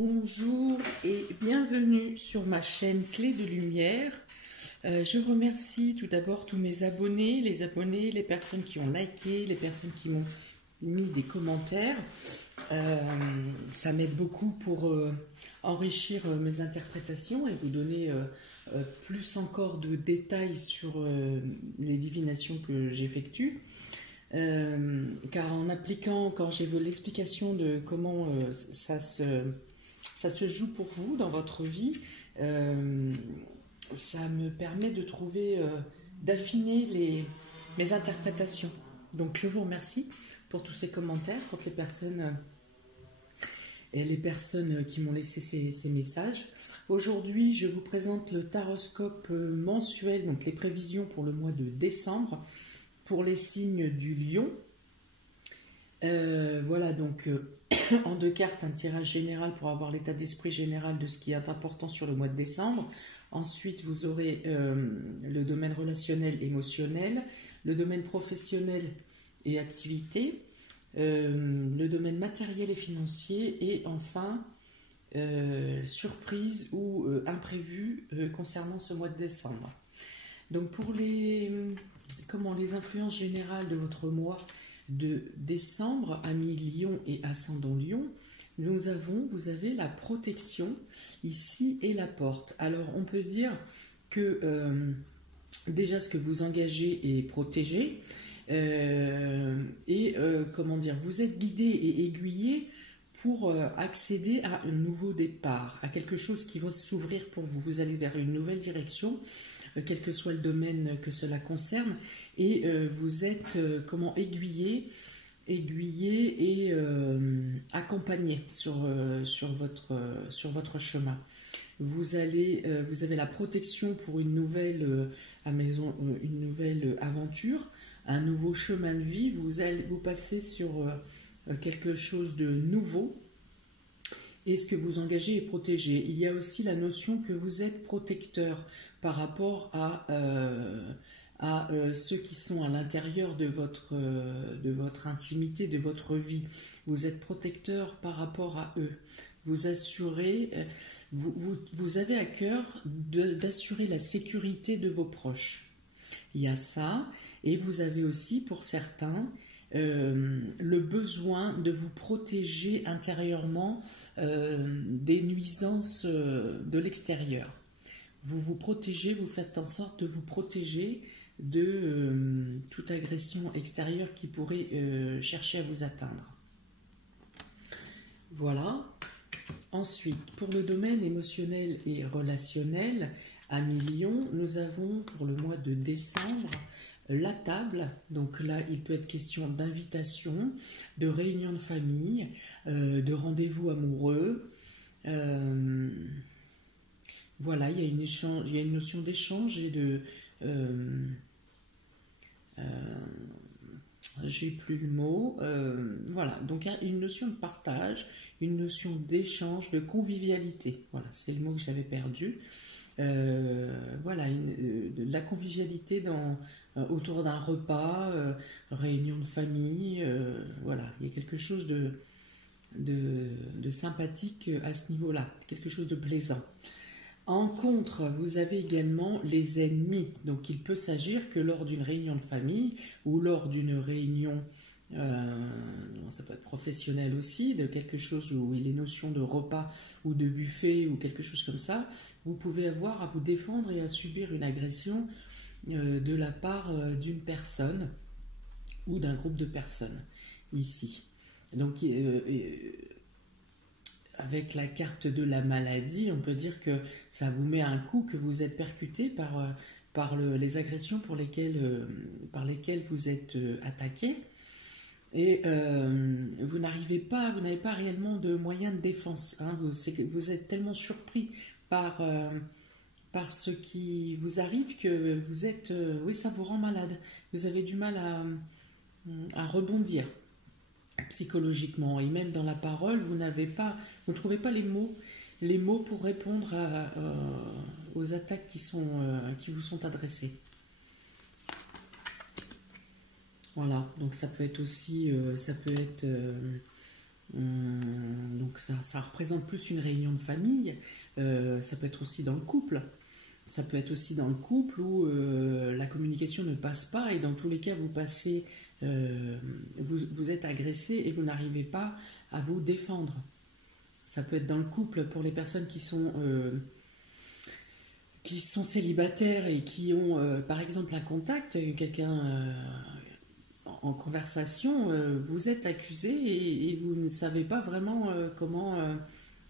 Bonjour et bienvenue sur ma chaîne Clé de Lumière. Je remercie tout d'abord tous mes abonnés, les personnes qui ont liké, les personnes qui m'ont mis des commentaires. Ça m'aide beaucoup pour enrichir mes interprétations et vous donner plus encore de détails sur les divinations que j'effectue. Car en appliquant, quand j'ai l'explication de comment ça se joue pour vous dans votre vie, ça me permet de trouver, d'affiner mes interprétations. Donc je vous remercie pour tous ces commentaires, pour les personnes qui m'ont laissé ces messages. Aujourd'hui, je vous présente le taroscope mensuel, donc les prévisions pour le mois de décembre, pour les signes du lion. Voilà, donc en deux cartes, un tirage général pour avoir l'état d'esprit général de ce qui est important sur le mois de décembre. Ensuite, vous aurez le domaine relationnel, émotionnel, le domaine professionnel et activité, le domaine matériel et financier, et enfin, surprise ou imprévu concernant ce mois de décembre. Donc pour les influences générales de votre mois de décembre, amis Lion et ascendant Lion, vous avez la protection ici et la porte. Alors on peut dire que déjà ce que vous engagez est protégé vous êtes guidé et aiguillé pour accéder à un nouveau départ, à quelque chose qui va s'ouvrir pour vous. Vous allez vers une nouvelle direction, quel que soit le domaine que cela concerne, et vous êtes aiguillé et accompagné sur votre chemin. Vous avez la protection pour une nouvelle aventure, un nouveau chemin de vie. Vous passez sur quelque chose de nouveau. Et ce que vous engagez est protégé. Il y a aussi la notion que vous êtes protecteur par rapport à ceux qui sont à l'intérieur de votre intimité, de votre vie. Vous êtes protecteur par rapport à eux. Vous assurez, vous avez à cœur d'assurer la sécurité de vos proches. Il y a ça, et vous avez aussi pour certains le besoin de vous protéger intérieurement des nuisances de l'extérieur. Vous vous protégez, vous faites en sorte de vous protéger de toute agression extérieure qui pourrait chercher à vous atteindre. Voilà. Ensuite, pour le domaine émotionnel et relationnel, amis Lion, nous avons pour le mois de décembre la table. Donc là, il peut être question d'invitation, de réunion de famille, de rendez-vous amoureux. Voilà, il y a une notion d'échange et de... j'ai plus le mot. Voilà, donc il y a une notion de partage, une notion d'échange, de convivialité. Voilà, c'est le mot que j'avais perdu. Voilà, de la convivialité autour d'un repas, réunion de famille. Voilà, il y a quelque chose de sympathique à ce niveau-là, quelque chose de plaisant. En contre, vous avez également les ennemis. Donc il peut s'agir que lors d'une réunion de famille ou lors d'une réunion, ça peut être professionnel aussi, de quelque chose où il est notion de repas ou de buffet ou quelque chose comme ça, vous pouvez avoir à vous défendre et à subir une agression de la part d'une personne ou d'un groupe de personnes ici. Donc avec la carte de la maladie, on peut dire que ça vous met un coup, que vous êtes percuté par les agressions par lesquelles vous êtes attaqué. Et vous n'avez pas réellement de moyens de défense. Hein. Vous êtes tellement surpris par ce qui vous arrive que vous êtes... oui, ça vous rend malade. Vous avez du mal à rebondir psychologiquement. Et même dans la parole, vous ne trouvez pas les mots pour répondre aux attaques qui vous sont adressées. Voilà, donc ça peut être aussi... Donc ça représente plus une réunion de famille. Ça peut être aussi dans le couple. Ça peut être aussi dans le couple où la communication ne passe pas et dans tous les cas vous êtes agressé et vous n'arrivez pas à vous défendre. Ça peut être dans le couple pour les personnes qui sont célibataires et qui ont par exemple un contact, quelqu'un en conversation, vous êtes accusé et vous ne savez pas vraiment comment...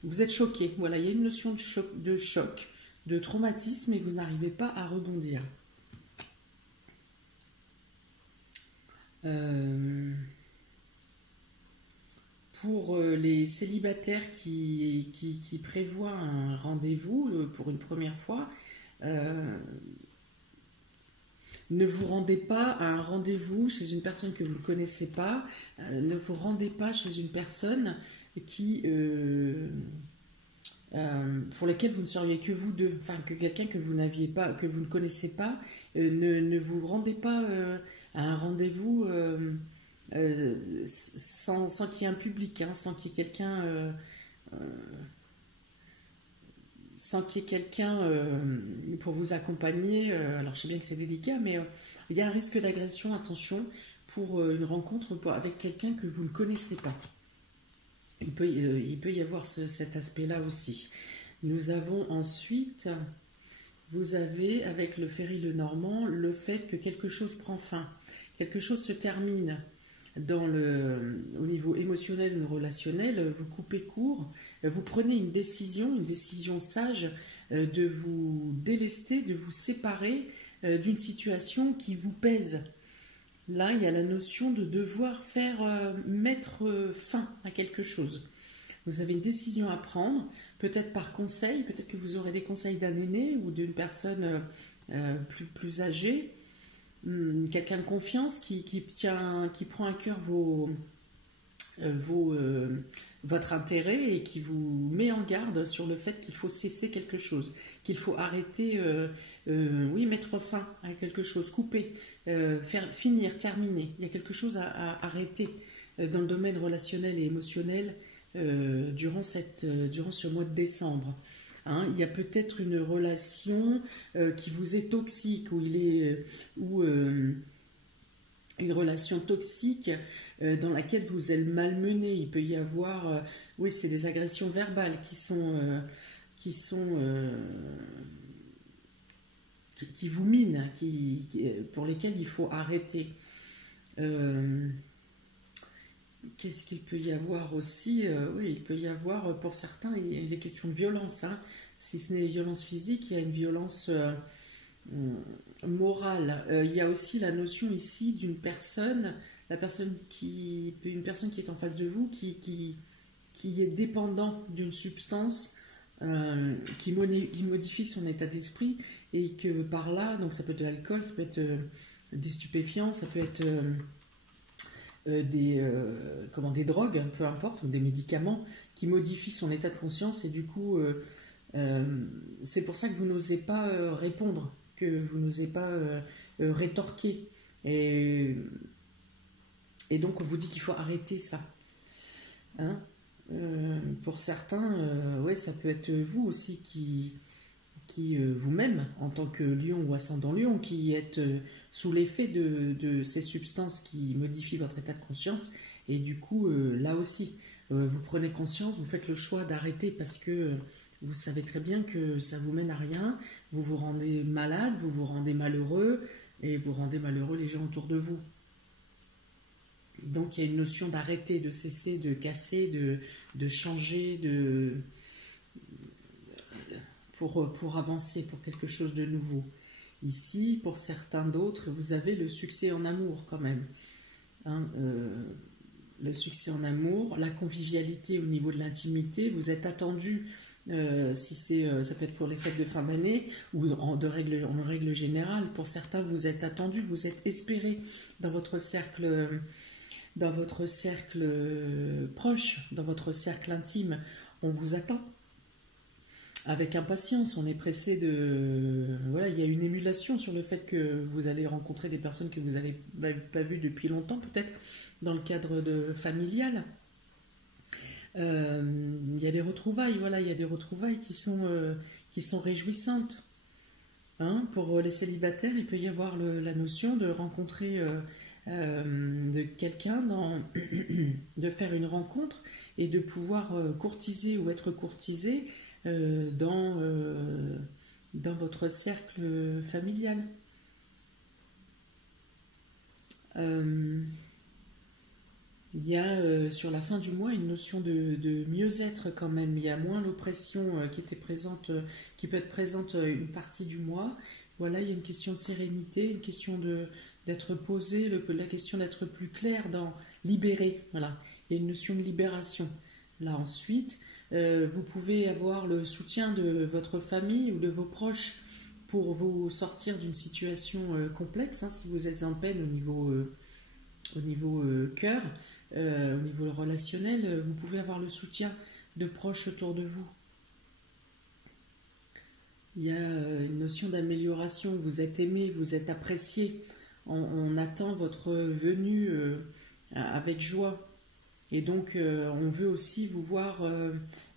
vous êtes choqué. Voilà, il y a une notion de choc, de traumatisme et vous n'arrivez pas à rebondir. Pour les célibataires qui prévoient un rendez-vous pour une première fois, ne vous rendez pas à un rendez-vous chez une personne que vous ne connaissez pas, ne vous rendez pas chez une personne pour laquelle vous ne seriez que vous deux, enfin que quelqu'un que vous n'aviez pas, que vous ne connaissez pas, ne vous rendez pas à un rendez-vous sans qu'il y ait un public, hein, sans qu'il y ait quelqu'un pour vous accompagner. Alors je sais bien que c'est délicat, mais il y a un risque d'agression, attention, pour une rencontre avec quelqu'un que vous ne connaissez pas. Il peut y avoir cet aspect-là aussi. Nous avons ensuite, vous avez avec le Ferry Lenormand, le fait que quelque chose prend fin, quelque chose se termine. Au niveau émotionnel ou relationnel, vous coupez court, vous prenez une décision sage de vous délester, de vous séparer d'une situation qui vous pèse. Là, il y a la notion de devoir mettre fin à quelque chose. Vous avez une décision à prendre, peut-être par conseil, peut-être que vous aurez des conseils d'un aîné ou d'une personne plus âgée, quelqu'un de confiance qui prend à cœur votre intérêt et qui vous met en garde sur le fait qu'il faut cesser quelque chose, qu'il faut arrêter, mettre fin à quelque chose, couper, finir, terminer. Il y a quelque chose à arrêter dans le domaine relationnel et émotionnel durant ce mois de décembre. Hein, il y a peut-être une relation qui vous est toxique, une relation toxique dans laquelle vous êtes malmené. Il peut y avoir, c'est des agressions verbales qui vous minent, pour lesquelles il faut arrêter. Qu'est-ce qu'il peut y avoir aussi? Il peut y avoir, pour certains, il y a des questions de violence. Hein. Si ce n'est violence physique, il y a une violence morale. Il y a aussi la notion ici d'une personne, une personne qui est en face de vous, qui est dépendant d'une substance qui modifie son état d'esprit et que par là, donc ça peut être de l'alcool, ça peut être des stupéfiants, ça peut être... des drogues, peu importe, ou des médicaments qui modifient son état de conscience et du coup c'est pour ça que vous n'osez pas répondre, que vous n'osez pas rétorquer et donc on vous dit qu'il faut arrêter ça, hein. Pour certains ça peut être vous aussi qui vous-même en tant que lion ou ascendant lion qui êtes sous l'effet de ces substances qui modifient votre état de conscience et du coup là aussi vous prenez conscience, vous faites le choix d'arrêter parce que vous savez très bien que ça vous mène à rien, vous vous rendez malade, vous vous rendez malheureux et vous rendez malheureux les gens autour de vous. Donc il y a une notion d'arrêter, de cesser, de casser, de changer, pour avancer, pour quelque chose de nouveau. Ici, pour certains d'autres, vous avez le succès en amour quand même. Hein, le succès en amour, la convivialité au niveau de l'intimité, vous êtes attendu, ça peut être pour les fêtes de fin d'année ou en règle générale, pour certains vous êtes attendu, vous êtes espéré dans votre cercle proche, dans votre cercle intime, on vous attend. Avec impatience, on est pressé il y a une émulation sur le fait que vous allez rencontrer des personnes que vous n'avez pas vues depuis longtemps, peut-être dans le cadre familial. Il y a des retrouvailles, voilà, il y a des retrouvailles qui sont réjouissantes. Hein. Pour les célibataires, il peut y avoir la notion de rencontrer de quelqu'un, de faire une rencontre et de pouvoir courtiser ou être courtisé dans votre cercle familial. Il y a sur la fin du mois une notion de mieux-être quand même. Il y a moins l'oppression qui peut être présente une partie du mois. Voilà, il y a une question de sérénité, une question d'être posé, la question d'être plus clair dans libérer. Voilà, il y a une notion de libération. Là ensuite, vous pouvez avoir le soutien de votre famille ou de vos proches pour vous sortir d'une situation complexe, hein, si vous êtes en peine au niveau cœur, au niveau relationnel, vous pouvez avoir le soutien de proches autour de vous. Il y a une notion d'amélioration, vous êtes aimé, vous êtes apprécié, on attend votre venue avec joie. Et donc, on veut aussi vous voir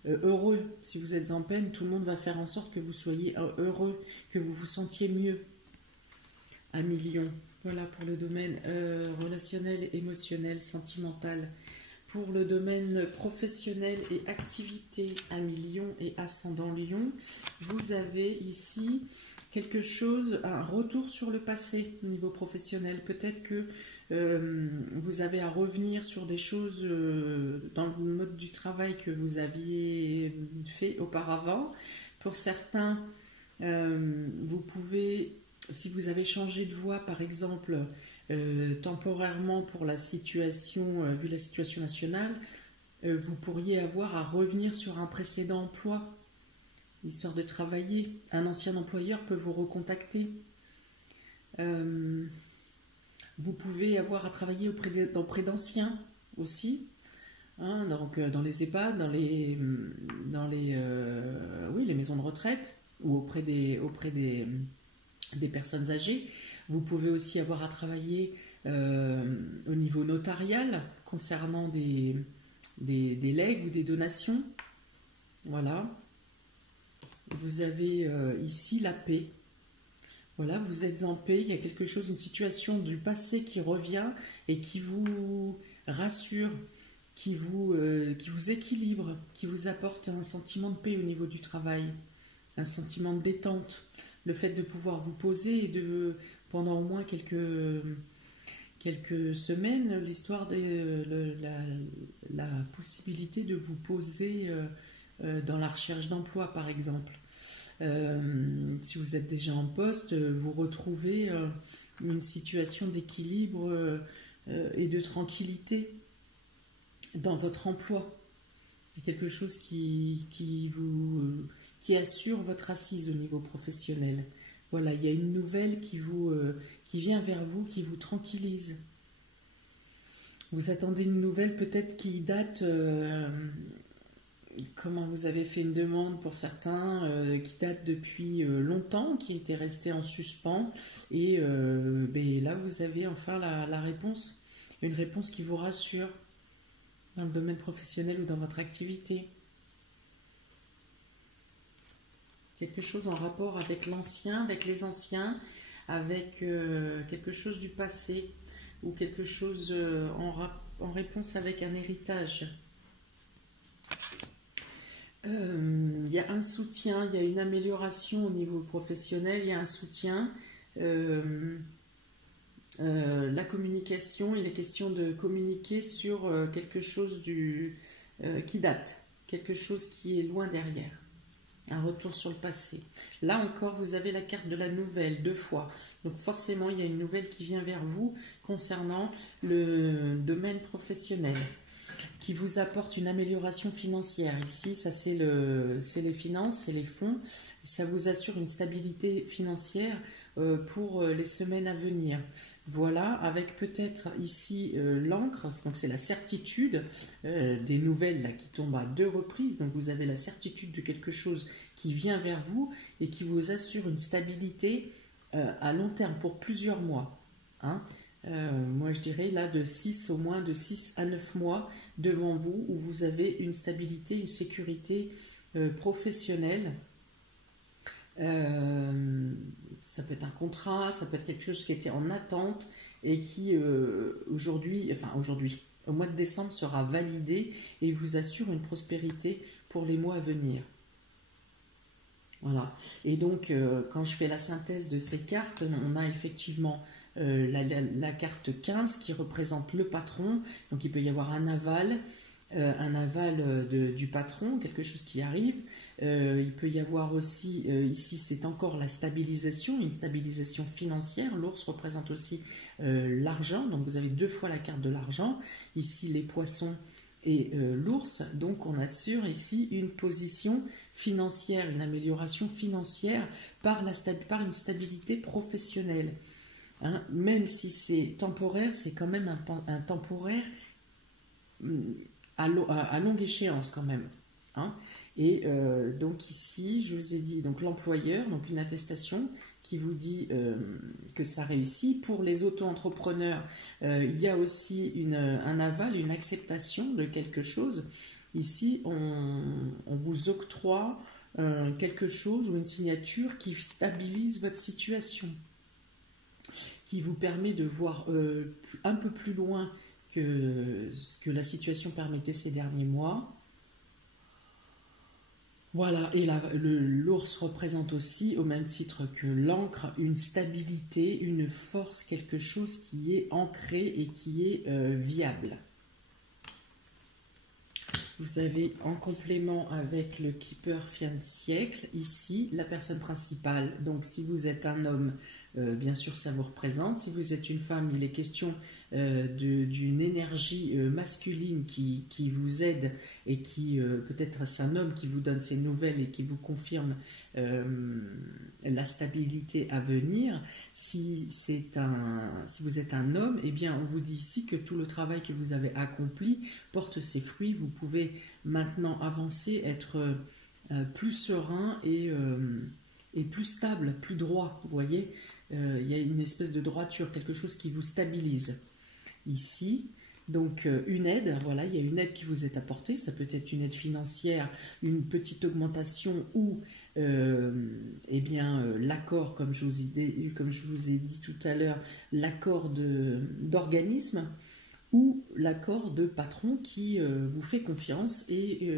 heureux. Si vous êtes en peine, tout le monde va faire en sorte que vous soyez heureux, que vous vous sentiez mieux. Un million. Voilà pour le domaine relationnel, émotionnel, sentimental. Pour le domaine professionnel et activité, 1 million et ascendant lion, vous avez ici quelque chose, un retour sur le passé au niveau professionnel. Peut-être que vous avez à revenir sur des choses dans le mode du travail que vous aviez fait auparavant. Pour certains, vous pouvez, si vous avez changé de voie par exemple temporairement pour la situation, vu la situation nationale, vous pourriez avoir à revenir sur un précédent emploi, histoire de travailler. Un ancien employeur peut vous recontacter. Vous pouvez avoir à travailler auprès d'anciens aussi, hein, donc dans les EHPAD, dans les maisons de retraite ou auprès des personnes âgées. Vous pouvez aussi avoir à travailler au niveau notarial concernant des legs ou des donations. Voilà. Vous avez ici la paix. Voilà, vous êtes en paix, il y a quelque chose, une situation du passé qui revient et qui vous rassure, qui vous équilibre, qui vous apporte un sentiment de paix au niveau du travail, un sentiment de détente. Le fait de pouvoir vous poser et pendant au moins quelques semaines, l'histoire de la possibilité de vous poser dans la recherche d'emploi, par exemple. Si vous êtes déjà en poste, vous retrouvez une situation d'équilibre et de tranquillité dans votre emploi. C'est quelque chose qui assure votre assise au niveau professionnel. Voilà, il y a une nouvelle qui vient vers vous, qui vous tranquillise. Vous attendez une nouvelle peut-être qui date, comment vous avez fait une demande pour certains, qui date depuis longtemps, qui était restée en suspens. Et là, vous avez enfin la réponse. Une réponse qui vous rassure dans le domaine professionnel ou dans votre activité. Quelque chose en rapport avec l'ancien, avec les anciens, avec quelque chose du passé ou quelque chose en réponse avec un héritage. Il y a un soutien, il y a une amélioration au niveau professionnel, il y a un soutien. La communication, il est question de communiquer sur quelque chose qui date, quelque chose qui est loin derrière. Un retour sur le passé. Là encore, vous avez la carte de la nouvelle, 2 fois. Donc forcément, il y a une nouvelle qui vient vers vous concernant le domaine professionnel, qui vous apporte une amélioration financière. Ici, ça c'est les finances, c'est les fonds. Ça vous assure une stabilité financière pour les semaines à venir. Voilà, avec peut-être ici l'encre, donc c'est la certitude des nouvelles là, qui tombent à 2 reprises. Donc vous avez la certitude de quelque chose qui vient vers vous et qui vous assure une stabilité à long terme pour plusieurs mois. Hein. Moi, je dirais là au moins de 6 à 9 mois devant vous où vous avez une stabilité, une sécurité professionnelle. Ça peut être un contrat, ça peut être quelque chose qui était en attente et qui aujourd'hui, au mois de décembre sera validé et vous assure une prospérité pour les mois à venir. Voilà. Et donc, quand je fais la synthèse de ces cartes, on a effectivement la carte 15 qui représente le patron. Donc, il peut y avoir un aval du patron, quelque chose qui arrive. Il peut y avoir aussi, ici, c'est encore la stabilisation, une stabilisation financière. L'ours représente aussi l'argent. Donc, vous avez 2 fois la carte de l'argent. Ici, les poissons et l'ours, donc on assure ici une position financière, une amélioration financière par une stabilité professionnelle. Hein. Même si c'est temporaire, c'est quand même un temporaire à longue échéance quand même. Hein. Et donc ici, je vous ai dit, donc l'employeur, donc une attestation qui vous dit que ça réussit. Pour les auto-entrepreneurs, il y a aussi un aval, une acceptation de quelque chose. Ici, on vous octroie quelque chose ou une signature qui stabilise votre situation, qui vous permet de voir un peu plus loin que ce que la situation permettait ces derniers mois. Voilà, et l'ours représente aussi, au même titre que l'encre, une stabilité, une force, quelque chose qui est ancré et qui est viable. Vous avez en complément avec le Keeper Fiat siècle, ici, la personne principale. Donc si vous êtes un homme, bien sûr ça vous représente. Si vous êtes une femme, il est question d'une énergie masculine qui vous aide et qui, peut-être c'est un homme qui vous donne ses nouvelles et qui vous confirme la stabilité à venir. Si vous êtes un homme, eh bien on vous dit ici que tout le travail que vous avez accompli porte ses fruits. Vous pouvez maintenant avancer, être plus serein et plus stable, plus droit. Vous voyez, il y a une espèce de droiture, quelque chose qui vous stabilise. Ici, donc une aide, voilà, il y a une aide qui vous est apportée, ça peut être une aide financière, une petite augmentation ou eh bien l'accord, comme je vous ai dit tout à l'heure, l'accord d'organisme ou l'accord de patron qui vous fait confiance et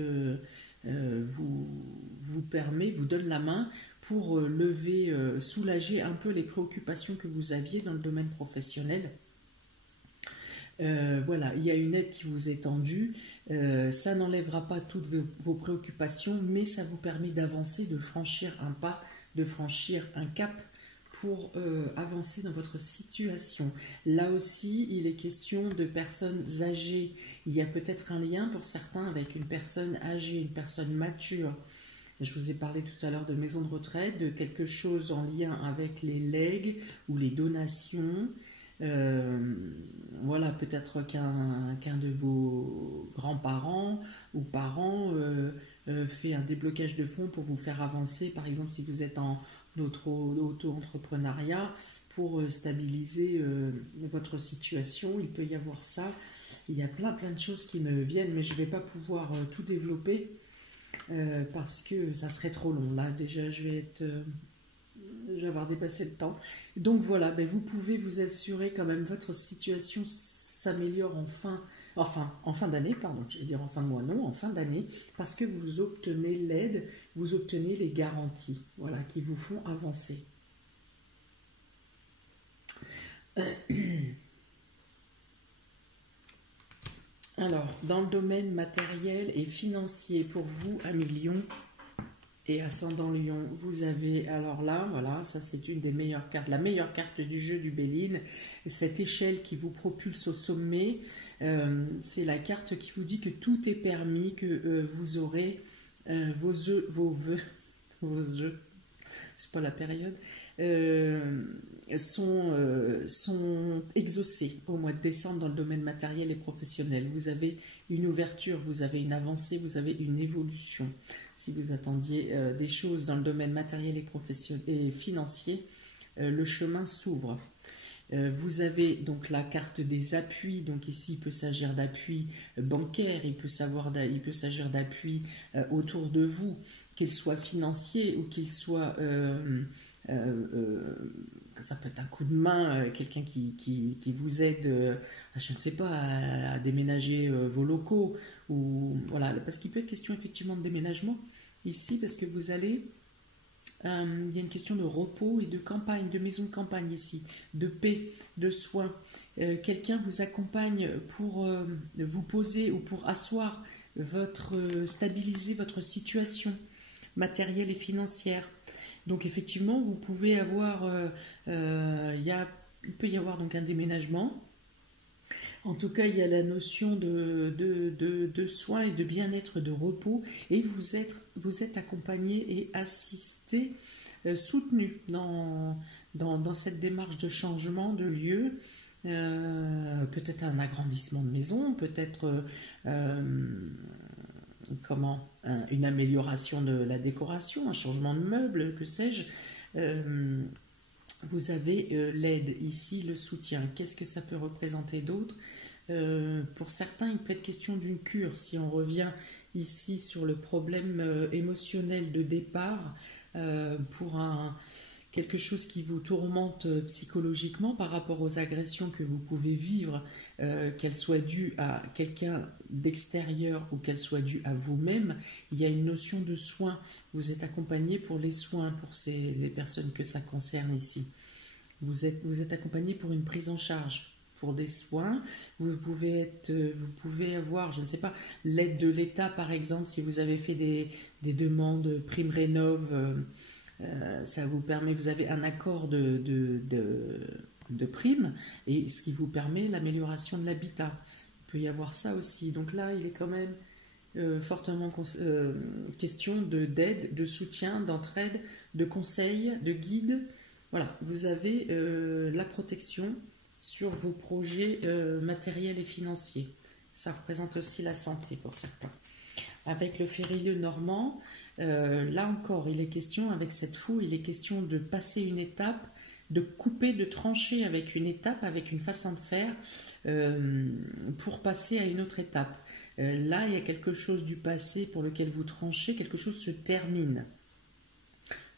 vous donne la main pour soulager un peu les préoccupations que vous aviez dans le domaine professionnel. Voilà, il y a une aide qui vous est tendue, ça n'enlèvera pas toutes vos préoccupations, mais ça vous permet d'avancer, de franchir un pas, de franchir un cap pour avancer dans votre situation. Là aussi, il est question de personnes âgées. Il y a peut-être un lien pour certains avec une personne âgée, une personne mature. Je vous ai parlé tout à l'heure de maison de retraite, de quelque chose en lien avec les legs ou les donations. Voilà, peut-être qu'un de vos grands-parents ou parents fait un déblocage de fonds pour vous faire avancer. Par exemple, si vous êtes en auto-entrepreneuriat, pour stabiliser votre situation, il peut y avoir ça. Il y a plein de choses qui me viennent, mais je ne vais pas pouvoir tout développer parce que ça serait trop long. Là, déjà, je vais avoir dépassé le temps. Donc voilà, ben vous pouvez vous assurer quand même votre situation s'améliore en fin d'année, pardon, je vais dire en fin de mois, non, en fin d'année, parce que vous obtenez l'aide, vous obtenez les garanties, voilà, qui vous font avancer. Alors, dans le domaine matériel et financier, pour vous, à Million et ascendant Lion, vous avez, alors là, voilà, ça c'est une des meilleures cartes, la meilleure carte du jeu du Béline, cette échelle qui vous propulse au sommet, c'est la carte qui vous dit que tout est permis, que vous aurez vos vœux, c'est pas la période, sont exaucés au mois de décembre dans le domaine matériel et professionnel. Vous avez une ouverture, vous avez une avancée, vous avez une évolution. Si vous attendiez des choses dans le domaine matériel et financier, le chemin s'ouvre. Vous avez donc la carte des appuis, donc ici il peut s'agir d'appui bancaire, il peut s'agir d'appui autour de vous, qu'il soit financier ou qu'il soit, ça peut être un coup de main, quelqu'un qui vous aide, je ne sais pas, à déménager vos locaux, ou voilà, parce qu'il peut être question effectivement de déménagement ici, parce que vous allez il y a une question de repos et de campagne, de maison de campagne ici, de paix, de soins. Quelqu'un vous accompagne pour vous poser ou pour asseoir stabiliser votre situation matérielle et financière. Donc effectivement, vous pouvez avoir, il peut y avoir donc un déménagement. En tout cas, il y a la notion de soins et de bien-être, de repos, et vous êtes accompagné et assisté, soutenu dans cette démarche de changement de lieu, peut-être un agrandissement de maison, peut-être une amélioration de la décoration, un changement de meubles, que sais-je. Vous avez l'aide ici, le soutien. Qu'est-ce que ça peut représenter d'autre? Pour certains, il peut être question d'une cure. Si on revient ici sur le problème émotionnel de départ, pour quelque chose qui vous tourmente psychologiquement par rapport aux agressions que vous pouvez vivre, qu'elles soient dues à quelqu'un d'extérieur ou qu'elles soient dues à vous-même, il y a une notion de soin. Vous êtes accompagné pour les soins, pour les personnes que ça concerne ici. Vous êtes accompagné pour une prise en charge, pour des soins. Vous pouvez avoir, je ne sais pas, l'aide de l'État par exemple, si vous avez fait des demandes prime rénov', ça vous permet, vous avez un accord de prime, et ce qui vous permet l'amélioration de l'habitat. Il peut y avoir ça aussi. Donc là, il est quand même fortement question d'aide, de soutien, d'entraide, de conseils, de guide. Voilà, vous avez la protection sur vos projets matériels et financiers. Ça représente aussi la santé pour certains. Avec le Férilieu normand, là encore, il est question, avec cette foule, il est question de passer une étape, de couper, de trancher avec une étape, avec une façon de faire, pour passer à une autre étape. Là, il y a quelque chose du passé pour lequel vous tranchez, quelque chose se termine.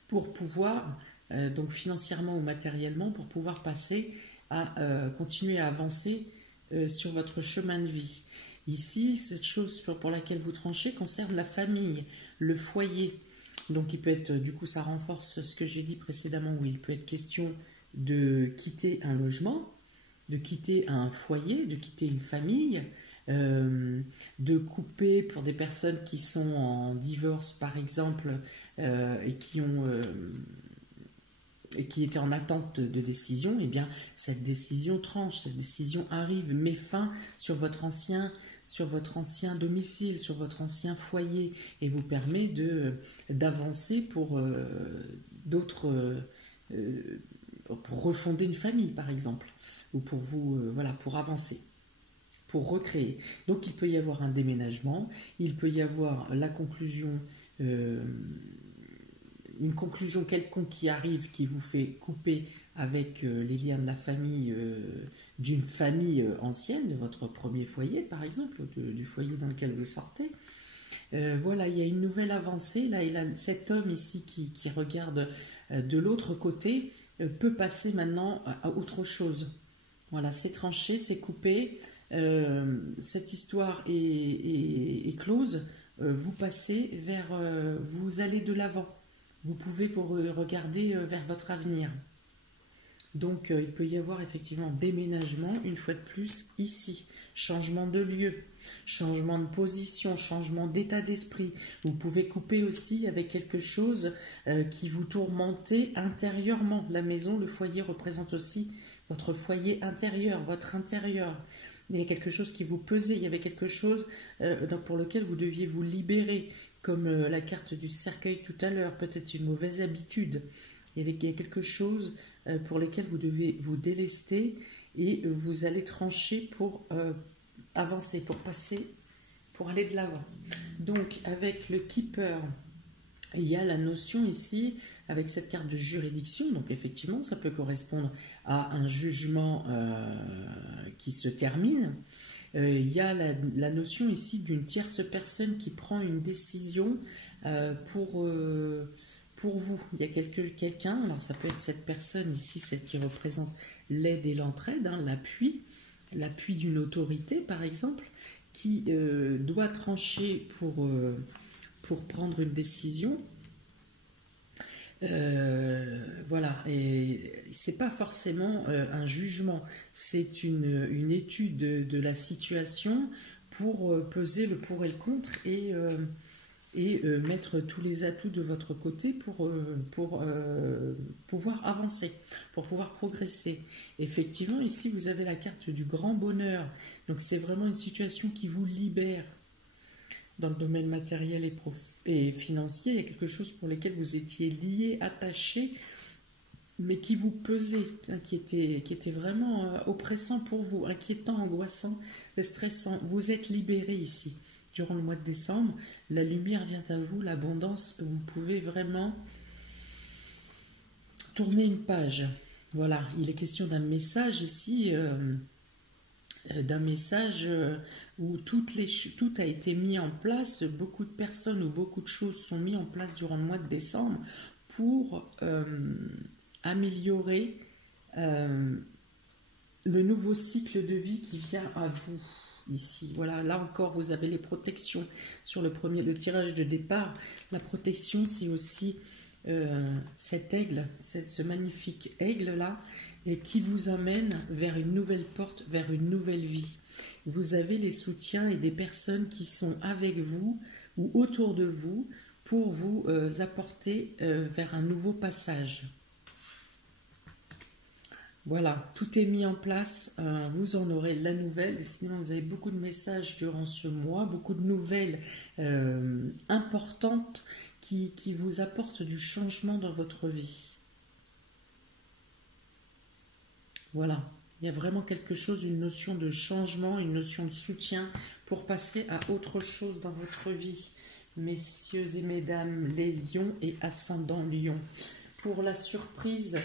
Pour pouvoir, donc financièrement ou matériellement, pour pouvoir passer à continuer à avancer sur votre chemin de vie. Ici, cette chose pour laquelle vous tranchez concerne la famille, le foyer. Donc il peut être, du coup ça renforce ce que j'ai dit précédemment, où il peut être question de quitter un logement, de quitter un foyer, de quitter une famille, de couper pour des personnes qui sont en divorce par exemple, et qui étaient en attente de décision. Eh bien cette décision tranche, cette décision arrive, met fin sur votre ancien domicile, sur votre ancien foyer, et vous permet d'avancer pour pour refonder une famille par exemple, ou pour pour avancer, pour recréer. Donc il peut y avoir un déménagement, il peut y avoir la conclusion, une conclusion quelconque qui arrive, qui vous fait couper avec les liens de la famille, d'une famille ancienne, de votre premier foyer par exemple, du foyer dans lequel vous sortez. Voilà, il y a une nouvelle avancée. Là, cet homme ici qui regarde de l'autre côté peut passer maintenant à autre chose. Voilà, c'est tranché, c'est coupé. Cette histoire est close. Vous passez vous allez de l'avant. Vous pouvez vous regarder vers votre avenir. Donc il peut y avoir effectivement déménagement, une fois de plus, ici. Changement de lieu, changement de position, changement d'état d'esprit. Vous pouvez couper aussi avec quelque chose qui vous tourmentait intérieurement. La maison, le foyer représente aussi votre foyer intérieur, votre intérieur. Il y a quelque chose qui vous pesait, il y avait quelque chose pour lequel vous deviez vous libérer, comme la carte du cercueil tout à l'heure, peut-être une mauvaise habitude. Il y a quelque chose pour lequel vous devez vous délester, et vous allez trancher pour avancer, pour passer, pour aller de l'avant. Donc avec le Keeper, Il y a la notion ici, avec cette carte de juridiction, donc effectivement, ça peut correspondre à un jugement qui se termine. Il y a la notion ici d'une tierce personne qui prend une décision pour vous. Il y a quelqu'un, alors ça peut être cette personne ici, celle qui représente l'aide et l'entraide, hein, l'appui d'une autorité par exemple, qui doit trancher pour prendre une décision. Voilà, et c'est pas forcément un jugement, c'est une étude de la situation pour peser le pour et le contre et mettre tous les atouts de votre côté pour pouvoir avancer, pour pouvoir progresser. Effectivement, ici, vous avez la carte du grand bonheur. Donc, c'est vraiment une situation qui vous libère dans le domaine matériel et financier. Il y a quelque chose pour lequel vous étiez lié, attaché, mais qui vous pesait, hein, qui était vraiment oppressant pour vous, inquiétant, angoissant, stressant. Vous êtes libéré ici. Durant le mois de décembre, la lumière vient à vous, l'abondance, vous pouvez vraiment tourner une page. Voilà, il est question d'un message ici, d'un message où tout a été mis en place, beaucoup de personnes ou beaucoup de choses sont mises en place durant le mois de décembre pour améliorer le nouveau cycle de vie qui vient à vous. Ici, voilà, là encore, vous avez les protections sur le tirage de départ. La protection, c'est aussi cet aigle, ce magnifique aigle-là, qui vous amène vers une nouvelle porte, vers une nouvelle vie. Vous avez les soutiens et des personnes qui sont avec vous ou autour de vous pour vous apporter vers un nouveau passage. Voilà, tout est mis en place, vous en aurez la nouvelle. Sinon, vous avez beaucoup de messages durant ce mois, beaucoup de nouvelles importantes qui vous apportent du changement dans votre vie. Voilà, il y a vraiment quelque chose, une notion de changement, une notion de soutien pour passer à autre chose dans votre vie. Messieurs et mesdames, les lions et ascendants lions. Pour la surprise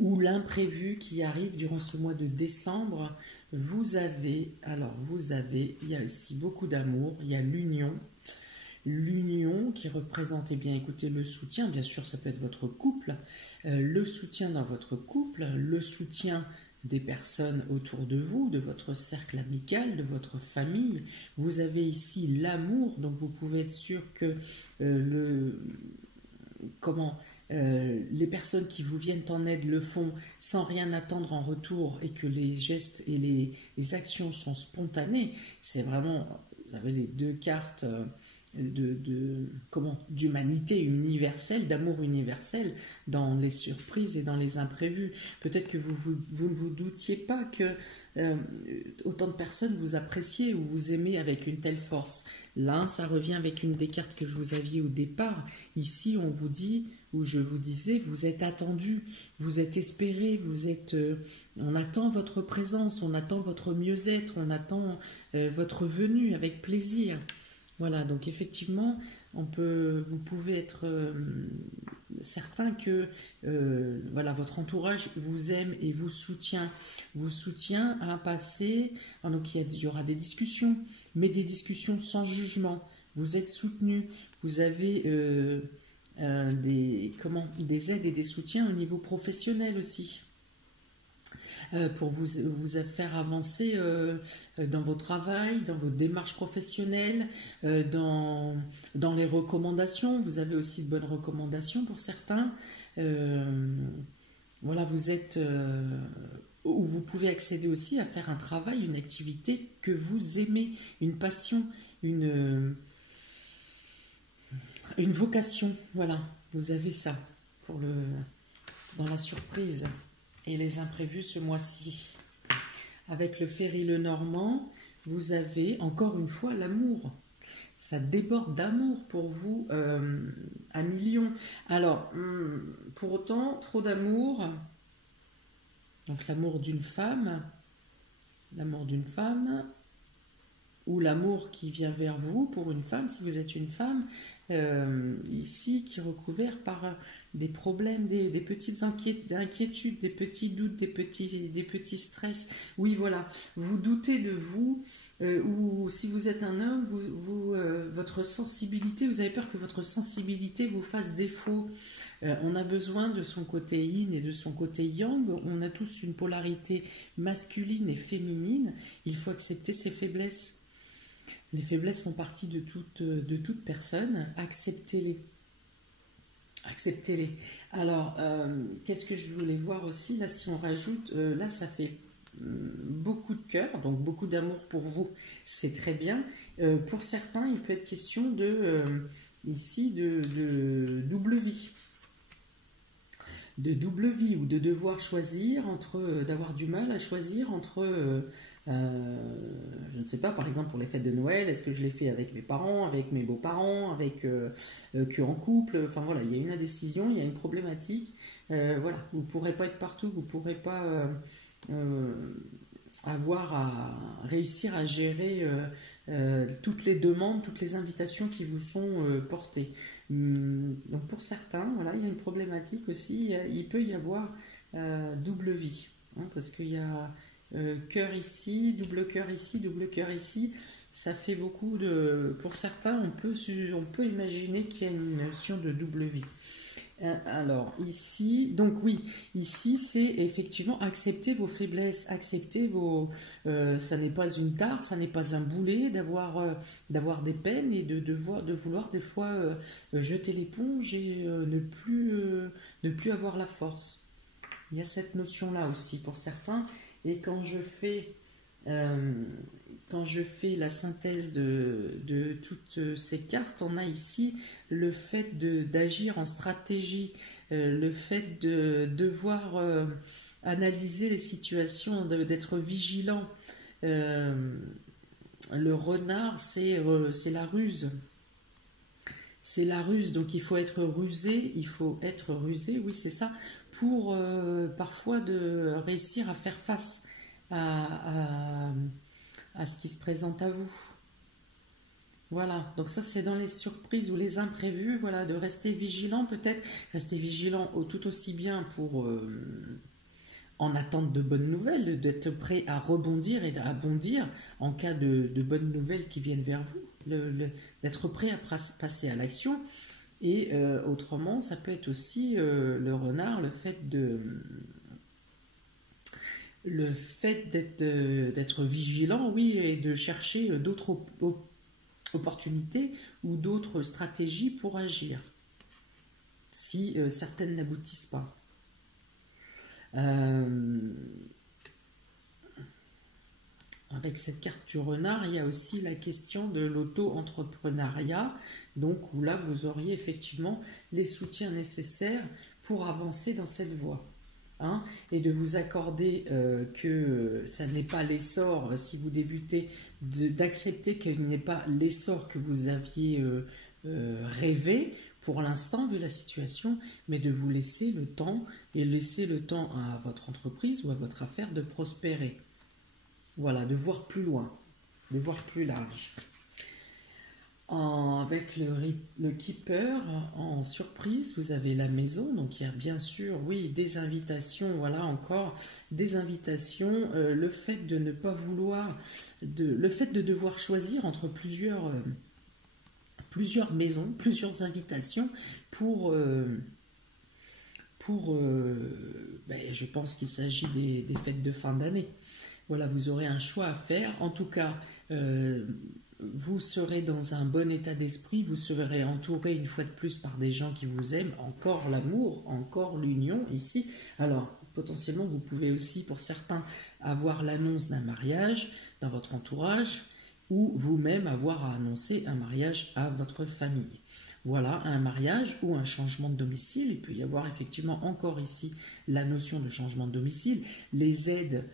ou l'imprévu qui arrive durant ce mois de décembre, il y a ici beaucoup d'amour, il y a l'union qui représente, eh bien, écoutez, le soutien, bien sûr, ça peut être votre couple, le soutien dans votre couple, le soutien des personnes autour de vous, de votre cercle amical, de votre famille. Vous avez ici l'amour, donc vous pouvez être sûr que les personnes qui vous viennent en aide le font sans rien attendre en retour et que les gestes et les actions sont spontanées. C'est vraiment, vous avez les deux cartes d'humanité universelle, d'amour universel dans les surprises et dans les imprévus. Peut-être que vous ne vous doutiez pas que autant de personnes vous appréciez ou vous aimez avec une telle force. Là, ça revient avec une des cartes que je vous aviez au départ. Ici, on vous dit, ou je vous disais, vous êtes attendu, vous êtes espéré, on attend votre présence, on attend votre mieux-être, on attend votre venue avec plaisir. Voilà, donc effectivement, vous pouvez être certain que voilà, votre entourage vous aime et vous soutient à passer. Donc il y aura des discussions, mais des discussions sans jugement. Vous êtes soutenu, vous avez des aides et des soutiens au niveau professionnel aussi. Pour vous faire avancer dans vos travail, dans vos démarches professionnelles, dans les recommandations. Vous avez aussi de bonnes recommandations pour certains. Voilà, vous êtes... où vous pouvez accéder aussi à faire un travail, une activité que vous aimez, une passion, une vocation. Voilà, vous avez ça dans la surprise et les imprévus ce mois-ci. Avec le Ferry le Normand, vous avez encore une fois l'amour. Ça déborde d'amour pour vous à millions. Alors, pour autant, trop d'amour. Donc l'amour d'une femme, ou l'amour qui vient vers vous pour une femme, si vous êtes une femme, ici qui est recouvert par des problèmes, des petites inquiétudes, des petits doutes, des petits stress. Oui, voilà, vous doutez de vous, ou si vous êtes un homme, votre sensibilité, vous avez peur que votre sensibilité vous fasse défaut. On a besoin de son côté yin et de son côté yang. On a tous une polarité masculine et féminine. Il faut accepter ses faiblesses. Les faiblesses font partie de toute personne. Acceptez-les. Acceptez-les. Alors, qu'est-ce que je voulais voir aussi? Là, si on rajoute, là, ça fait beaucoup de cœur, donc beaucoup d'amour pour vous. C'est très bien. Pour certains, il peut être question ici de double vie. De double vie ou de devoir choisir d'avoir du mal à choisir entre, je ne sais pas, par exemple pour les fêtes de Noël, est-ce que je les fais avec mes parents, avec mes beaux-parents, que en couple, enfin voilà, il y a une indécision, il y a une problématique, voilà, vous ne pourrez pas être partout, vous ne pourrez pas avoir à réussir à gérer toutes les demandes, toutes les invitations qui vous sont portées. Donc pour certains, voilà, il y a une problématique aussi, il peut y avoir double vie, hein, parce qu'il y a cœur ici, double cœur ici, ça fait beaucoup de... Pour certains, on peut imaginer qu'il y a une notion de double vie. Alors ici, donc oui, ici c'est effectivement accepter vos faiblesses, accepter ça n'est pas une tare, ça n'est pas un boulet d'avoir des peines et de vouloir des fois jeter l'éponge et ne plus avoir la force. Il y a cette notion-là aussi pour certains. Et quand je fais la synthèse de toutes ces cartes, on a ici le fait d'agir en stratégie, le fait de devoir analyser les situations, d'être vigilant. Le renard, c'est la ruse. C'est la ruse, donc il faut être rusé, oui c'est ça, pour parfois de réussir à faire face à ce qui se présente à vous. Voilà, donc ça c'est dans les surprises ou les imprévus, voilà, de rester vigilant peut-être, rester vigilant tout aussi bien pour en attente de bonnes nouvelles, d'être prêt à rebondir et à bondir en cas de bonnes nouvelles qui viennent vers vous, d'être prêt à passer à l'action. Et autrement, ça peut être aussi le renard, le fait d'être vigilant, oui, et de chercher d'autres opportunités ou d'autres stratégies pour agir, si certaines n'aboutissent pas. Avec cette carte du renard, il y a aussi la question de l'auto-entrepreneuriat, donc où là vous auriez effectivement les soutiens nécessaires pour avancer dans cette voie. Hein, et de vous accorder que ça n'est pas l'essor, si vous débutez, d'accepter qu'il n'est pas l'essor que vous aviez rêvé pour l'instant vu la situation, mais de vous laisser le temps et laisser le temps à votre entreprise ou à votre affaire de prospérer. Voilà, de voir plus loin, de voir plus large. Avec le Keeper, en surprise, vous avez la maison, donc il y a bien sûr, oui, des invitations, voilà encore, des invitations, le fait de ne pas vouloir, le fait de devoir choisir entre plusieurs maisons, plusieurs invitations pour je pense qu'il s'agit des fêtes de fin d'année. Voilà, vous aurez un choix à faire. En tout cas, vous serez dans un bon état d'esprit, vous serez entouré une fois de plus par des gens qui vous aiment, encore l'amour, encore l'union ici. Alors, potentiellement, vous pouvez aussi, pour certains, avoir l'annonce d'un mariage dans votre entourage ou vous-même avoir à annoncer un mariage à votre famille. Voilà, un mariage ou un changement de domicile. Il peut y avoir effectivement encore ici la notion de changement de domicile, les aides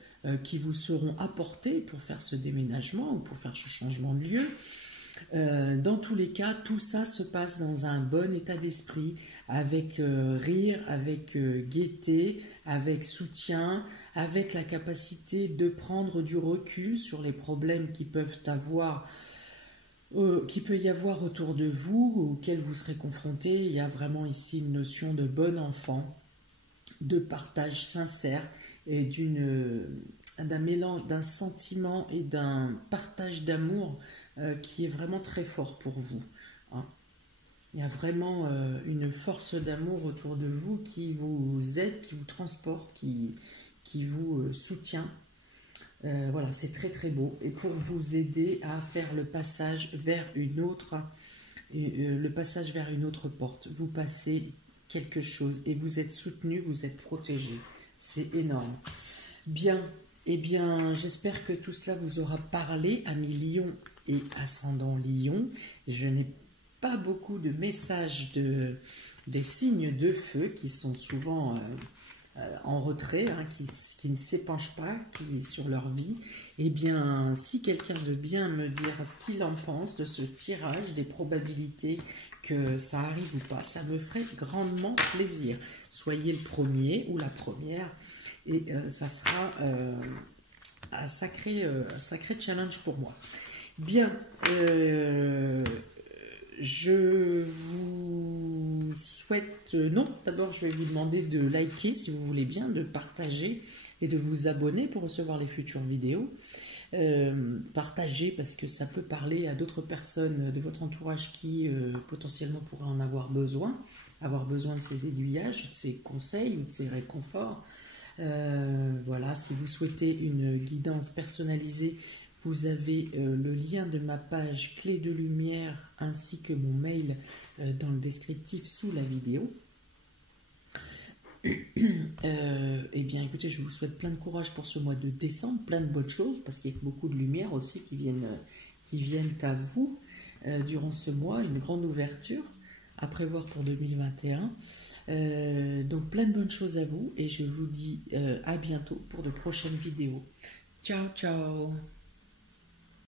qui vous seront apportées pour faire ce déménagement ou pour faire ce changement de lieu. Dans tous les cas, tout ça se passe dans un bon état d'esprit, avec rire, avec gaieté, avec soutien, avec la capacité de prendre du recul sur les problèmes qui peuvent avoir qu'il peut y avoir autour de vous, auquel vous serez confronté. Il y a vraiment ici une notion de bon enfant, de partage sincère et d'un mélange, d'un sentiment et d'un partage d'amour qui est vraiment très fort pour vous, hein. Il y a vraiment une force d'amour autour de vous qui vous aide, qui vous transporte, qui vous soutient. Voilà, c'est très très beau. Et pour vous aider à faire le passage vers le passage vers une autre porte, vous passez quelque chose et vous êtes soutenu, vous êtes protégé. C'est énorme. Bien, eh bien, j'espère que tout cela vous aura parlé, amis Lion et ascendant Lion. Je n'ai pas beaucoup de messages des signes de feu qui sont souvent en retrait, hein, qui ne s'épanchent pas, qui sur leur vie. Eh bien, si quelqu'un veut bien me dire ce qu'il en pense de ce tirage, des probabilités que ça arrive ou pas, ça me ferait grandement plaisir. Soyez le premier ou la première, et ça sera un sacré challenge pour moi. Bien, je vous souhaite... non, d'abord je vais vous demander de liker si vous voulez bien, de partager et de vous abonner pour recevoir les futures vidéos. Partagez parce que ça peut parler à d'autres personnes de votre entourage qui potentiellement pourraient en avoir besoin de ces aiguillages, de ces conseils ou de ces réconforts. Voilà, si vous souhaitez une guidance personnalisée, vous avez le lien de ma page Clé de Lumière ainsi que mon mail dans le descriptif sous la vidéo. Eh bien écoutez, je vous souhaite plein de courage pour ce mois de décembre, plein de bonnes choses, parce qu'il y a beaucoup de lumière aussi qui viennent à vous durant ce mois, une grande ouverture à prévoir pour 2021. Donc plein de bonnes choses à vous, et je vous dis à bientôt pour de prochaines vidéos. Ciao, ciao!